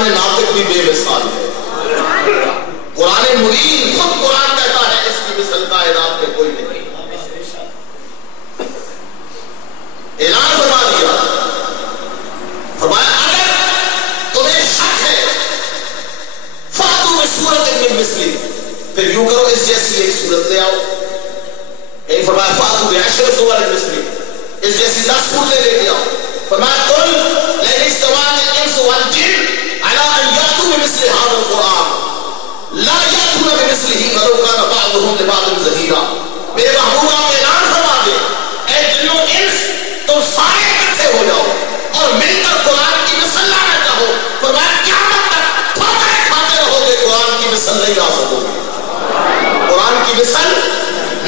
قرآن ناطق بھی بے مثال ہے. قرآن مبین خود قرآن کہتا ہے اس کی مثل کائنات میں کوئی نہیں. اعلان فرما دیا, فرمایا اگر تمہیں شک ہے فاتو بسورۃ من مثلہ, پھر یوں کرو اس جیسی ایک صورت لے آؤ. کہیں فرمایا فاتو بعشر سور مثلہ, اس جیسی 10 صورتیں لے کے آؤ. فرمایا قل لئن اجتمع الانس والجن على ان یاتوا بمثل هذا القرآن لا یاتون بمثلہ ولو کان بعضهم لبعض ظہیرا. میرے محبوب آپ اعلان فرما دے, اے جنوں انس تم سارے اکٹھے ہو جاؤ اور مل کر قرآن کی مثل لانا چاہو. فرمایا قیامت تک ٹھوکریں کھاتے رہو گے, قرآن کی مثل نہیں لا سکو گے, قرآن کی مثل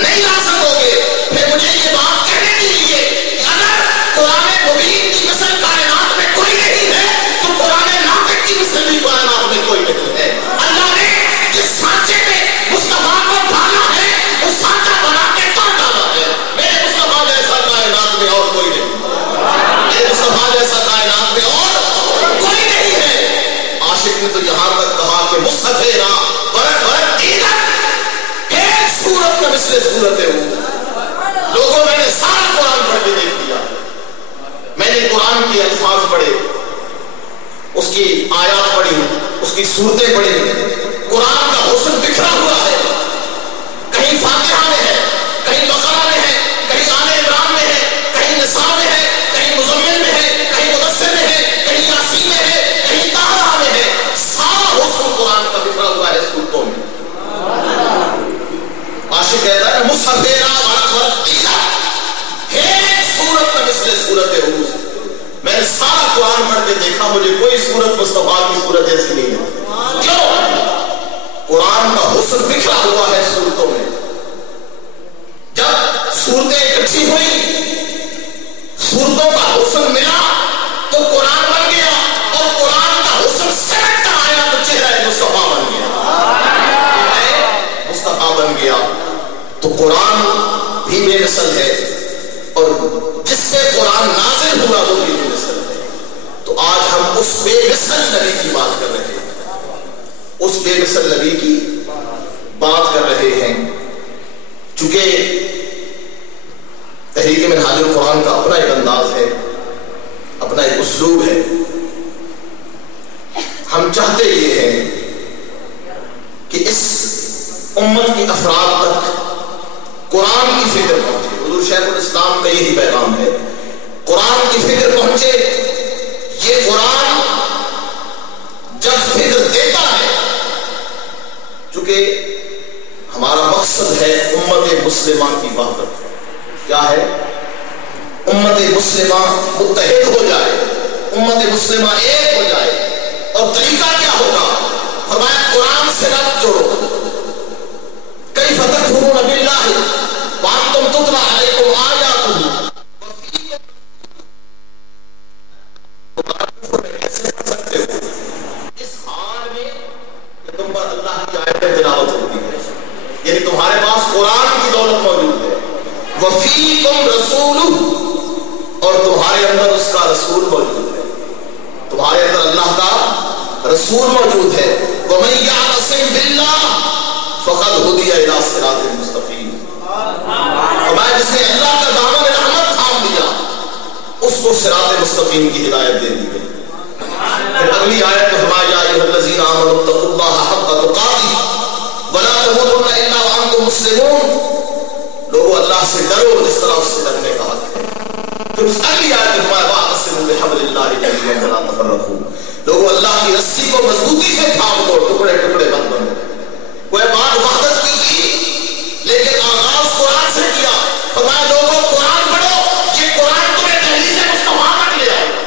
نہیں لا سکو گے. پھر مجھے یہ بات کہنے دیجیے کہ اگر قرآن مبین کی مثل کائنات میں کوئی نہیں ہے تو قرآن ناطق کی مثل بھی کائنات میں کوئی نہیں ہے. اللہ نے جس سانچے میں مصطفیٰ کو ڈالا ہے وہ سانچہ بنا کے توڑ ڈالا ہے. میرے مصطفیٰ جیسا کائنات میں اور کوئی نہیں, میرے مصطفیٰ جیسا کائنات میں اور کوئی نہیں ہے. عاشق نے تو یہاں تک کہا کہ مصحف را ورق ورق دیدن ایک صورت میں مثل صورت ہوں. لوگوں میں نے سارا قرآن پڑھ کے دیکھ دیا, میں نے قرآن کے الفاظ پڑھے, اس کی آیات پڑھی, اس کی صورتیں پڑھی. قرآن کا حسن بکھرا ہوا ہے, کہیں فاتحہ میں ہے, کہیں بقرہ میں ہے, کہیں آل عمران میں ہے, کہیں نساء میں ہے, کہیں مزمل میں ہے, کہیں مدثر میں ہے, کہیں یاسین میں ہے, کہیں طٰہٰ میں ہے. سارا حسن قرآن کا بکھرا ہوا ہے صورتوں میں. عاشق کہتا ہے مصحف را ورق ورق دیدن ایک صورت میں مثل صورت عروس. میں نے سارا قرآن پڑھ کے دیکھا, مجھے کوئی صورت مصطفیٰ کی صورت ایسی نہیں ہے. کیوں؟ قرآن کا حسن بکھرا ہوا ہے صورتوں میں. جب صورتیں اکٹھی ہوئی, صورتوں کا حسن ملا تو قرآن بن گیا, اور قرآن کا حسن سمٹ کر آیا تو چہرہ مصطفیٰ بن گیا. مصطفیٰ بن گیا تو قرآن بھی بے مثل ہے, اور جس سے قرآن نازل ہوا وہ بھی بے مثل ہے. تو آج ہم اس بے مثل نبی کی بات کر رہے ہیں, اس بے مثل نبی کی بات کر رہے ہیں. چونکہ تحریک منہاج القرآن کا اپنا ایک انداز ہے, اپنا ایک اسلوب ہے. ہم چاہتے یہ ہیں کہ اس امت کی افراد تک قرآن کی فکر پہنچے. حضور شیخ الاسلام کا یہی پیغام ہے, قرآن کی فکر پہنچے. یہ قرآن جب فکر دیتا ہے, چونکہ ہمارا مقصد ہے امت مسلمہ کی وحدت. کیا ہے؟ امت مسلمہ متحد ہو جائے, امت مسلمہ ایک ہو جائے. اور طریقہ کیا ہوگا؟ فرمایا قرآن سے ربط جوڑو. کیف تکفرون باللہ وانتم تتلی علیکم آیاتہ. اس حال میں کہ تم پر اللہ کی آیتیں تلاوت ہوتی ہے, یعنی تمہارے پاس قرآن کی دولت موجود ہے. وفیکم رسولہ, اور تمہارے اندر اس کا رسول موجود ہے, تمہارے اندر اللہ کا رسول موجود ہے. ومن یعتصم باللہ فقد ہدی الی صراط مستقیم. فرمایا جس نے اللہ کا دامن رحمت تھام لیا اس کو صراط مستقیم کی ہدایت دے دی گئی. پھر اگلی آیت میں فرمایا یا ایھا الذین آمنوا اتقوا اللہ حق تقاتہ ولا تموتن الا وانتم مسلمون. لوگوں اللہ سے ڈرو جس طرح اس سے ڈرنے کا حق ہے. پھر اس اگلی آیت میں فرمایا واعتصموا بحبل اللہ جميعا ولا تفرقوا. لوگوں اللہ کی رسی کو مضبوطی سے تھام دو, ٹکڑے ٹکڑے مت بنو. وہ بات وحدت کی تھی لیکن آغاز قرآن سے کیا. فرمایا لوگوں قرآن پڑھو, یہ قرآن تمہیں دہلیز مصطفیٰ تک لے آئے گا,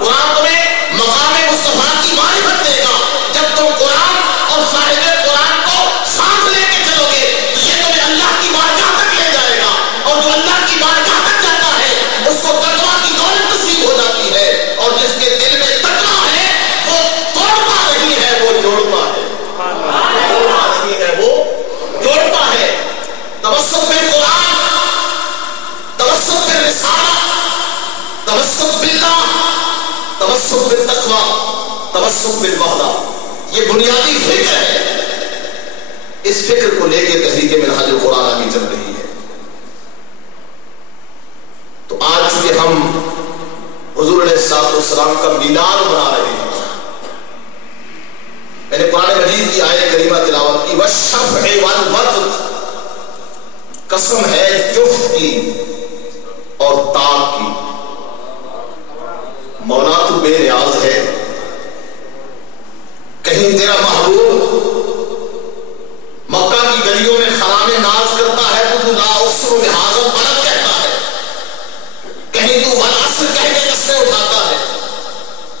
قرآن تمہیں مقام مصطفیٰ کی معرفت دے گا. جب تم قرآن اور صاحب قرآن کو ساتھ لے کے چلو گے تو یہ تمہیں اللہ کی بارگاہ تک لے جائے گا, اور جو اللہ کی بارگاہ تک جاتا ہے اس کو تقویٰ کی دولت نصیب ہو جاتی ہے. اور جس کے دل میں تقویٰ ہے وہ توڑتا نہیں ہے, وہ جوڑتا ہے. جوڑتا ہے. تمسک بالقرآن, تمسک بالرسالہ, تمسک باللہ, تمسک بالتقویٰ. تمسک بالوحدہ، یہ بنیادی فکر ہے. اس فکر کو لے کے تحریک منہاج القرآن آگے چل رہی ہے. تو آج چونکہ ہم حضور علیہ السلام کا میلاد منا رہے ہیں، میں نے قرآن مجید کی آیت کریمہ تلاوت کی، والشفع والوتر، قسم ہے جفت کی اور طاق کی. مولا تو بے نیاز ہے، کہیں تیرا محبوب مکہ کی گلیوں میں خرام ناز کرتا ہے تو لا اقسم بہذا البلد کہتا ہے، کہیں تو والعصر کہہ کے قسمیں اٹھاتا ہے،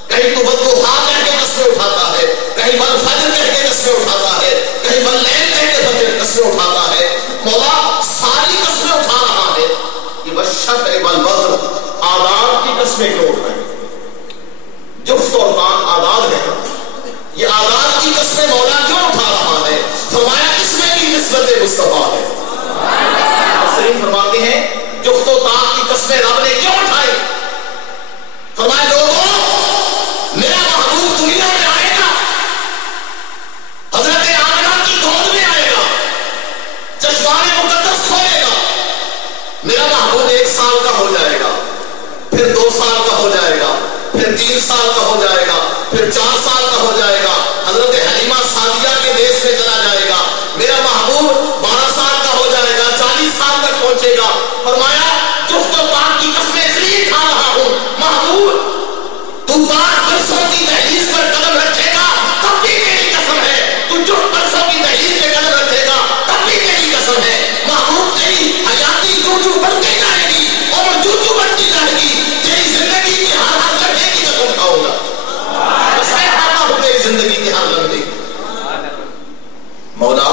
کہیں تو والضحیٰ کہہ کے قسمیں اٹھاتا ہے، کہیں والفجر کہہ کے قسمیں اٹھاتا ہے، کہیں واللیل کہہ کے فجر قسمیں اٹھاتا ہے. مولا ساری قسمیں اٹھا رہا ہے. یہ والشفع والوتر، آداد کی قسمیں کیوں اٹھائیں؟ جفت اور طاق آداد ہے، یہ آداد کی قسمیں مولا کیوں اٹھا رہا ہے؟ فرمایا اس میں بھی نسبت مصطفیٰ ہے. مفسرین فرماتے ہیں جفت و طاق کی قسمیں رب نے کیوں اٹھائی؟ فرمایا لوگوں، میرا محبوب دنیا میں آئے گا، حضرت آمنہ کی گود میں آئے گا، چشمان مقدس کھولے گا، میرا محبوب 1 سال کا ہو جائے گا، پھر 2 سال کا ہو جائے گا، پھر 3 سال کا ہو جائے گا، پھر 4 سال کا ہو جائے گا، حضرت حلیمہ سعدیہ کے دیش میں چلا جائے گا، میرا محبوب 12 سال کا ہو جائے گا، 40 سال تک پہنچے گا. فرمایا جفت و طاق کی قسمیں اس لیے کھا رہا ہوں، محبوب تو 12 برسوں کی دہلیز پر قدم رکھے گا تب بھی میری قسم ہے، تو جفت برسوں کی دہلیز پہ قدم رکھے گا تب بھی میری قسم ہے. محبوب تیری حیاتی جو بڑھتی جائے گی، عمر جو بڑھتی جائے گی، تیری زندگی کی ہر لمحے کی قسم کھاؤں گا. قسمیں کھاتا ہوں تیری زندگی کی ہر لمحے کی. مولا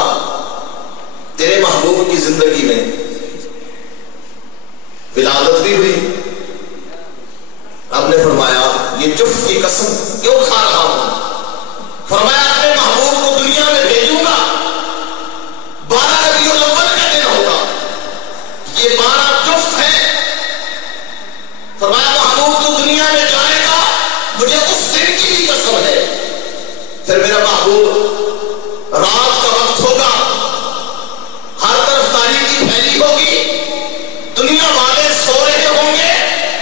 تیرے محبوب کی زندگی میں ولادت بھی ہوئی، آپ نے فرمایا یہ جفت کی قسم کیوں کھا رہا ہوں؟ فرمایا اپنے محبوب کو دنیا میں بھیجوں گا، 12 ربیع الاول کا دن ہوگا، یہ 12 جفت ہے. فرمایا محبوب تو دنیا میں جائے گا، مجھے اس دن کی بھی قسم ہے. پھر میرا محبوب رات کا وقت ہوگا، ہر طرف تاریکی پھیلی ہوگی، دنیا والے سو رہے ہوں گے،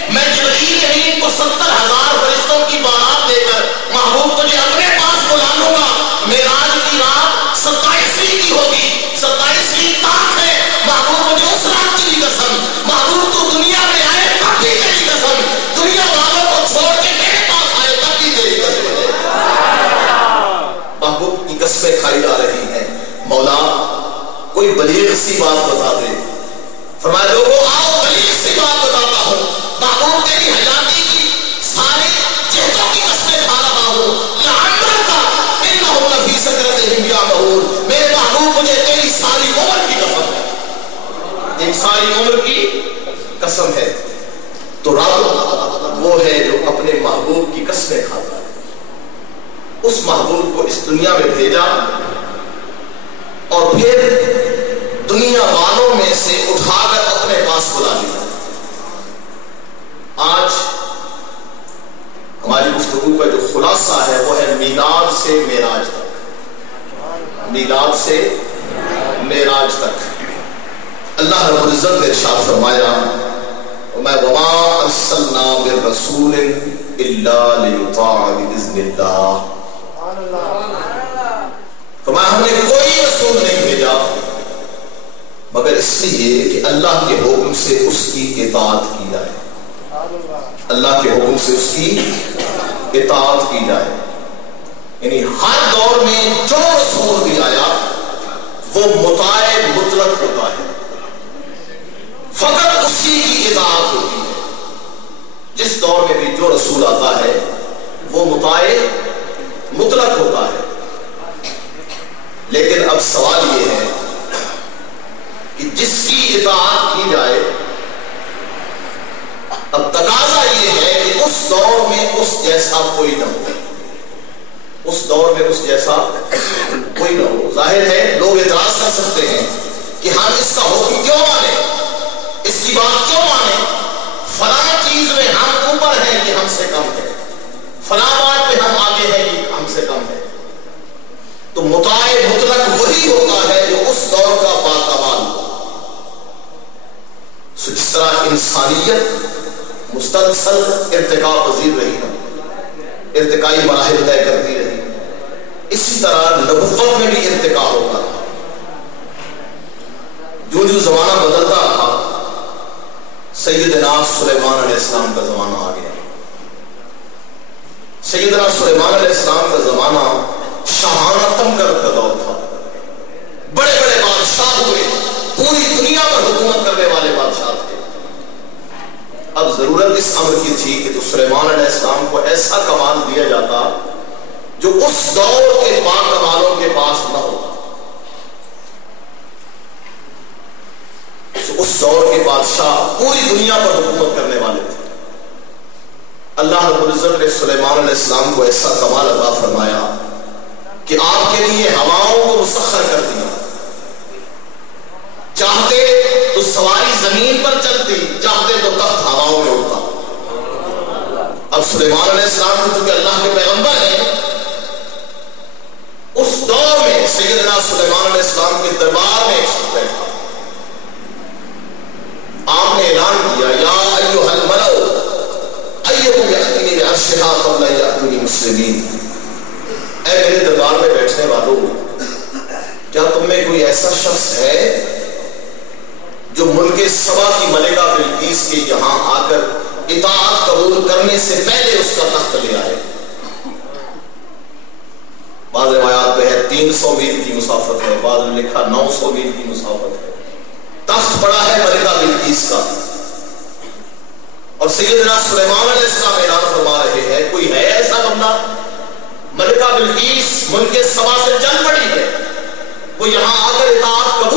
میں جبرائیل امین کو 70,000 فرشتوں کی بارات دے کر محبوب تجھے اپنے پاس بلا لوں گا. معراج کی رات 27ویں کی ہوگی، 27ویں طاق ہے. محبوب مجھے اس رات کی بھی قسم، محبوب تو دنیا میں آئے تب بھی تیری قسم، دنیا والوں کو چھوڑ کے میرے پاس آئے تب بھی تیری قسم ہے. محبوب کی قسمیں کھائی جا رہی ہیں. مولا کوئی بلیغ سی بات بتا دے. فرمایا لوگوں آؤ بلیغ سی بات بتاتا ہوں، محبوب تیری حیاتی کی سارے جہتوں کی قسمیں کھا رہا ہوں. لعمرک انہم لفی سکرتہم یعمہون، میرے محبوب مجھے تیری ساری عمر کی قسم ہے، تیری ساری عمر کی قسم ہے. تو رب وہ ہے جو اپنے محبوب کی قسمیں کھاتا ہے. اس محبوب کو اس دنیا میں بھیجا اور پھر دنیا والوں میں سے اٹھا کر اپنے پاس بلا لیا. آج ہماری گفتگو کا جو خلاصہ ہے وہ ہے میلاد سے معراج تک، میلاد سے معراج تک. اللہ رب العزت نے ارشاد فرمایا وَمَا أَرْسَلْنَا مِن رَّسُولٍ إِلَّا لِيُطَاعَ بِإِذْنِ اللَّهِ. فرمایا ہم نے کوئی رسول نہیں بھیجا مگر اس لیے کہ اللہ کے حکم سے اس کی اطاعت کی جائے، اللہ کے حکم سے اس کی اطاعت کی جائے. یعنی ہر دور میں جو رسول بھی آیا وہ مطاع مطلق ہوتا ہے، فقط اسی کی اطاعت ہوتی ہے. جس دور میں بھی جو رسول آتا ہے وہ مطاع مطلق ہوتا ہے. لیکن اب سوال یہ ہے کہ جس کی اطاعت کی جائے، اب تقاضا یہ ہے کہ اس دور میں اس جیسا کوئی نہ ہو، اس دور میں اس جیسا کوئی نہ ہو. ظاہر ہے لوگ اعتراض کر سکتے ہیں کہ ہم اس کا حکم کیوں مانیں، اس کی بات کیوں مانیں، فلاں چیز میں ہم اوپر ہیں یہ ہم سے کم ہے، فلاں بات پہ ہم آگے ہیں تو مطاع مطلق وہی ہوتا ہے جو اس دور کا باکمال ہو۔ جس طرح انسانیت مستقل ارتقاء پذیر رہی ہے، ارتقائی مراحل طے کرتی رہی، اسی طرح نبوت میں بھی ارتقاء ہوتا رہا۔ جو جو زمانہ بدلتا رہا، سیدنا سلیمان علیہ السلام کا زمانہ آ گیا۔ سیدنا سلیمان علیہ السلام کا زمانہ شاہانہ تمکرت کا دور تھا، بڑے بڑے بادشاہ ہوئے، پوری دنیا پر حکومت کرنے والے بادشاہ تھے۔ اب ضرورت اس امر کی تھی کہ تو سلیمان علیہ السلام کو ایسا کمال دیا جاتا جو اس دور کے باکمالوں کے پاس نہ ہوتا۔ اس دور کے بادشاہ پوری دنیا پر حکومت کرنے والے تھے۔ اللہ رب العزت نے سلیمان علیہ السلام کو ایسا کمال عطا فرمایا کہ آپ کے لیے ہواؤں کو مسخر کر دیا، چاہتے تو سواری زمین پر چلتی، چاہتے تو تخت ہواؤں میں اڑتا۔ اب سلیمان علیہ السلام کو چونکہ اللہ کے پیغمبر ہیں، اس دور میں سیدنا سلیمان علیہ السلام کے دربار میں ایک شخص بیٹھا، آپ نے اعلان کیا، یا ایھا الملأ ایکم یأتینی بعرشھا قبل ان یأتونی مسلمین، اے میرے دربار میں بیٹھنے والوں، کیا تم میں کوئی ایسا شخص ہے جو ملک سبا کی ملکہ بلقیس کے یہاں آ کر اطاعت قبول کرنے سے پہلے اس کا تخت لے آئے؟ بعض روایات میں ہے 300 میل کی مسافت ہے، بعض میں لکھا 900 میل کی مسافت ہے۔ تخت پڑا ہے ملکہ بلقیس کا، اور سیدنا سلیمان علیہ السلام اعلان فرما رہے ہیں کوئی ہے ایسا بندہ؟ ملکہ بلقیس ملک سبا سے چل پڑی ہے، وہ یہاں آ کر اطاعت